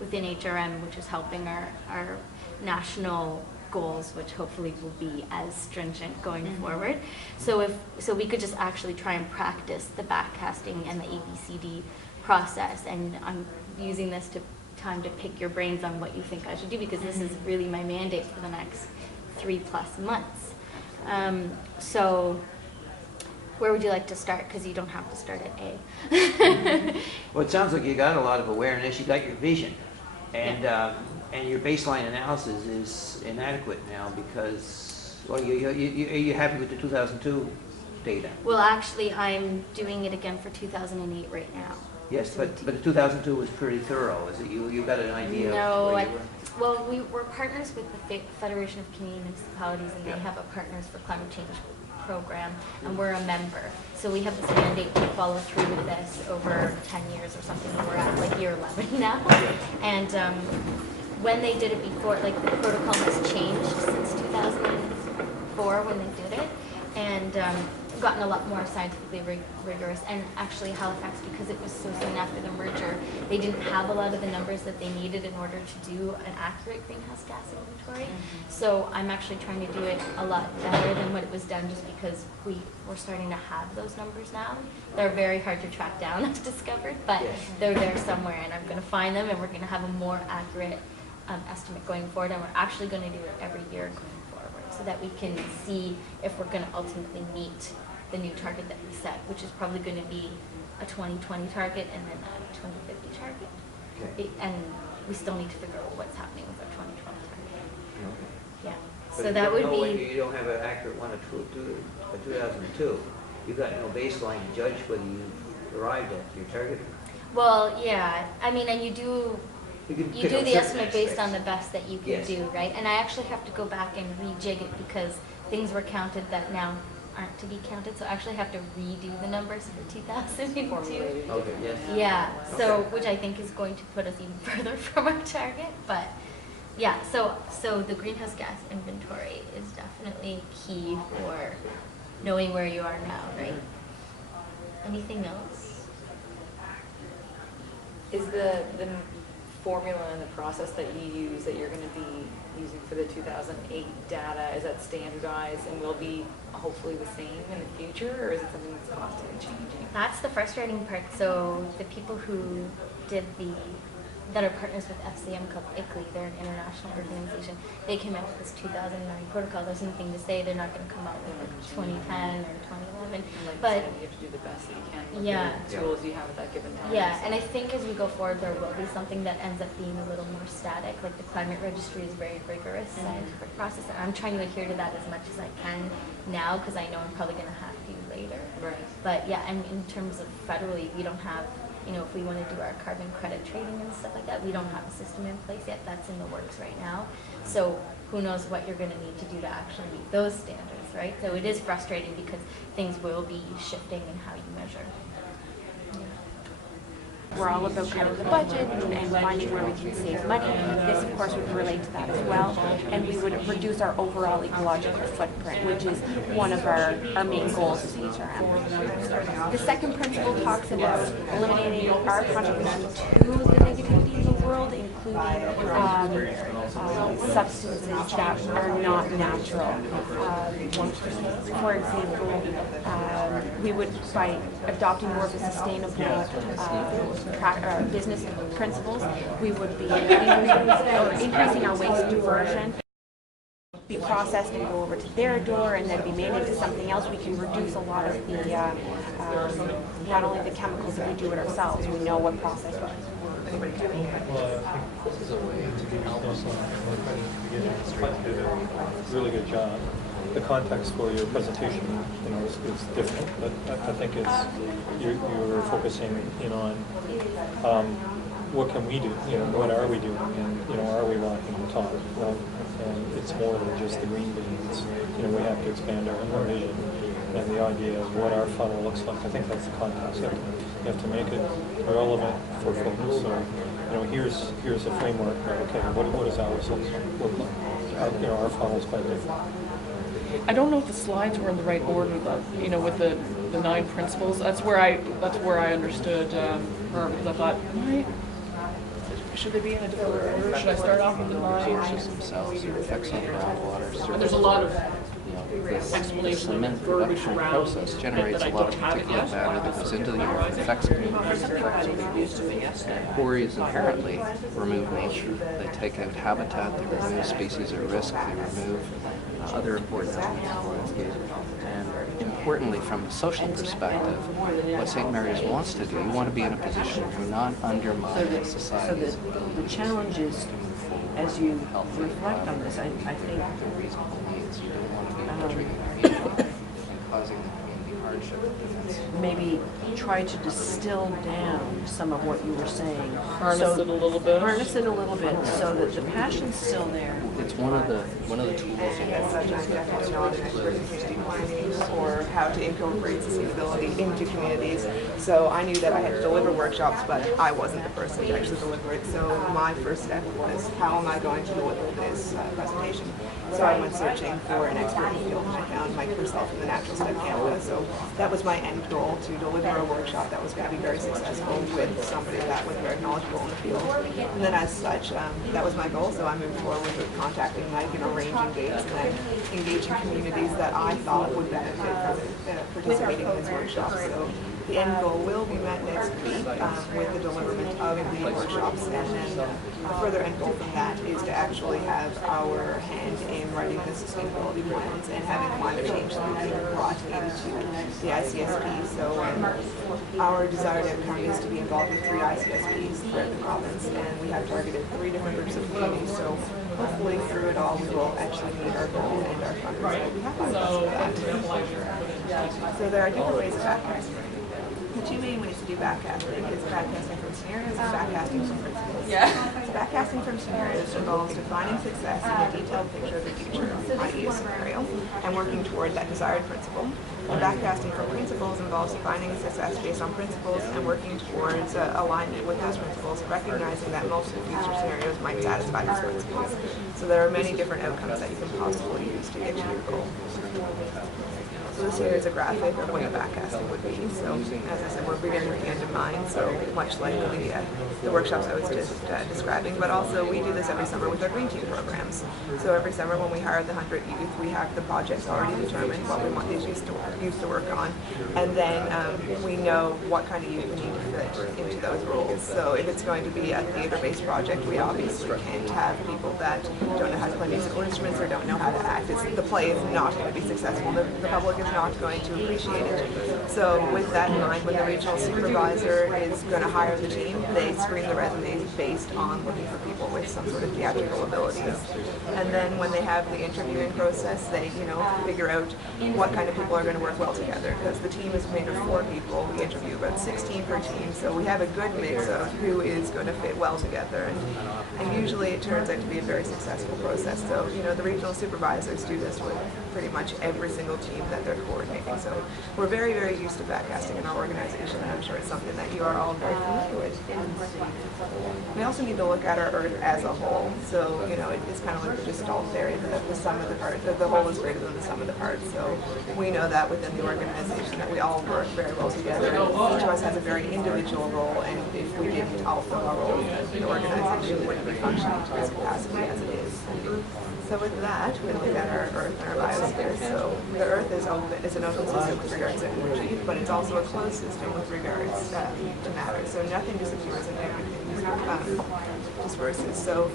within HRM, which is helping our national goals, which hopefully will be as stringent going forward. So we could just actually try and practice the backcasting and the ABCD process, and I'm using this time to pick your brains on what you think I should do, because this is really my mandate for the next 3+ months. So where would you like to start? Because you don't have to start at A. Well, it sounds like you got a lot of awareness, you got your vision, and your baseline analysis is inadequate now because, well, are you happy with the 2002 data? Well, actually, I'm doing it again for 2008 right now. Yes, but the 2002 was pretty thorough. Is it you got an idea of where you were? Well, we're partners with the Federation of Canadian Municipalities, and they have a Partners for Climate Change program, and we're a member. So we have this mandate to follow through with this over 10 years or something, and we're at like year 11 now. And when they did it before, like the protocol has changed since 2004 when they did it, and gotten a lot more scientifically rigorous. And actually Halifax, because it was so soon after the merger, they didn't have a lot of the numbers that they needed in order to do an accurate greenhouse gas inventory. So I'm actually trying to do it a lot better than what it was done, just because we're starting to have those numbers now. They're very hard to track down, I've discovered, but they're there somewhere, and I'm going to find them, and we're going to have a more accurate estimate going forward, and we're actually going to do it every year going forward, so that we can see if we're going to ultimately meet the new target that we set, which is probably going to be a 2020 target and then a 2050 target. Okay. And we still need to figure out what's happening with our 2012 target. Okay. Yeah. But So that would be. You don't have an accurate one of 2002. You've got no baseline to judge whether you've arrived at your target. Well, yeah. I mean, and you do the estimate based on the best that you can do, right? And I actually have to go back and rejig it because things were counted that now aren't to be counted, so I actually have to redo the numbers for 2002. Okay, yes. Yeah, so which I think is going to put us even further from our target, but yeah, so the greenhouse gas inventory is definitely key for knowing where you are now, right? Anything else? Is the formula and the process that you use, that you're going to be using for the 2008 data, is that standardized and will be hopefully the same in the future, or is it something that's constantly changing? That's the frustrating part. So the people who did that are partners with FCM called ICLEI, they're an international organization, they came out with this 2009 protocol. There's nothing to say they're not going to come out with like 2010 or 2011. Like but you have to do the best that you can with the tools you have at that given time. Yeah, and I think as we go forward, there will be something that ends up being a little more static. Like the climate registry is very rigorous scientific process, and I'm trying to adhere to that as much as I can now, because I know I'm probably going to have to later. Right. But yeah, and in terms of federally, we don't have, if we want to do our carbon credit trading and stuff like that, we don't have a system in place yet. That's in the works right now. So who knows what you're going to need to do to actually meet those standards, right? So it is frustrating because things will be shifting in how you measure. We're all about kind of the budget and finding where we can save money. This, of course, would relate to that as well. And we would reduce our overall ecological footprint, which is one of our main goals as HRM. The second principle talks about eliminating our contribution to the negativity in the world, including substances that are not natural. For example, we would, by adopting more of a sustainable business principles, we would be increasing our waste diversion, be processed and go over to their door and then be made into something else. We can reduce a lot of the, not only the chemicals that we do it ourselves, we know what process we're doing. Well, I think this is a way to help us on did a really good job. The context for your presentation, is different, but I think you're focusing in on what can we do, what are we doing, and are we walking the talk? And it's more than just the green beans. We have to expand our vision and the idea of what our funnel looks like. I think that's the context. You have to make it relevant for folks. So, here's a framework. Okay, what does ours look like? Our funnel is quite different. I don't know if the slides were in the right order, but with the 9 principles. That's where I understood her, because I thought, right, should they be in a different order? Should I start off with the Sources mine? themselves, your effects on groundwater. And there's a lot of This explanation cement verbiage production around process generates that a I lot of don't have it particulate yet. matter that goes into the earth, affects communities, affects people. And quarries inherently remove nature. They take out habitat, they remove species at risk, they remove other important elements of the landscape. And importantly, from a social perspective, what St. Mary's wants to do, you want to be in a position where you're not undermining society's ability the challenge is, as you reflect on this, I think reasonable needs. You don't want to be injuring people and causing the community hardship. maybe try to distill down some of what you were saying. Harness it a little bit. Harness it a little bit so that the passion's still there. It's one of the tools. As such, I'm definitely not an expert in community planning or how to incorporate sustainability into communities. So I knew that I had to deliver workshops, but I wasn't the person to actually deliver it. So my first step was, how am I going to deliver this presentation? So I went searching for an expert in the field, and I found Mike Purcell from the Natural Step Canada. So that was my end goal, to deliver a workshop that was going to be very successful with somebody that was very knowledgeable in the field. And then as such, that was my goal. So I moved forward with contacting Mike and arranging dates, and then engaging communities that I thought would benefit from participating in his workshops. So the end goal will be met next week with the deliverment of the workshops, and then a further end goal from that is to actually have our hand in writing the sustainability plans and having climate change being brought into the ICSP. So our desired outcome is to be involved with 3 ICSPs throughout the province, and we have targeted 3 different groups of communities. So hopefully through it all we will actually meet our goal and our funders will be happy with us for that. So there are different ways of backcasting. The 2 main ways to do backcasting is backcasting from scenarios and backcasting from principles. So backcasting from scenarios involves defining success in a detailed picture of the future, i.e. a scenario, and working toward that desired principle. And backcasting from principles involves defining a success based on principles and working towards alignment with those principles, recognizing that multiple future scenarios might satisfy these principles. So there are many different outcomes that you can possibly use to get to your goal. So this here is a graphic of what the backcasting would be. So as I said, we're beginning with the end in mind, so much like the workshops I was just describing, but also we do this every summer with our Green Team programs. So every summer when we hire the 100 youth, we have the projects already determined, what we want these youth to work on, and then we know what kind of youth we need to fit into those roles. So if it's going to be a theater-based project, we obviously can't have people that don't know how to play musical instruments or don't know how to act. The play is not going to be successful. The public is not going to appreciate it. So with that in mind, when the regional supervisor is going to hire the team, they screen the resumes based on looking for people with some sort of theatrical abilities. And then when they have the interviewing process, they figure out what kind of people are going to work well together, because the team is made of 4 people. We interview about 16 per team, so we have a good mix of who is going to fit well together. And usually it turns out to be a very successful process. So the regional supervisors do this with pretty much every single team that they're coordinating. So we're very, very used to backcasting in our organization, and I'm sure it's something that you are all very familiar with. We also need to look at our Earth as a whole. So it's kind of like the Gestalt theory, that the sum of the parts, that the whole is greater than the sum of the parts. So we know that within the organization that we all work very well together. Each of us has a very individual role, and if we didn't all fill our role, the organization wouldn't be functioning to its capacity as it is. So with that, we look at our Earth and our biosphere. So the Earth is an open system with regards to energy, but it's also a closed system with regards to matter. So nothing disappears and everything disperses. So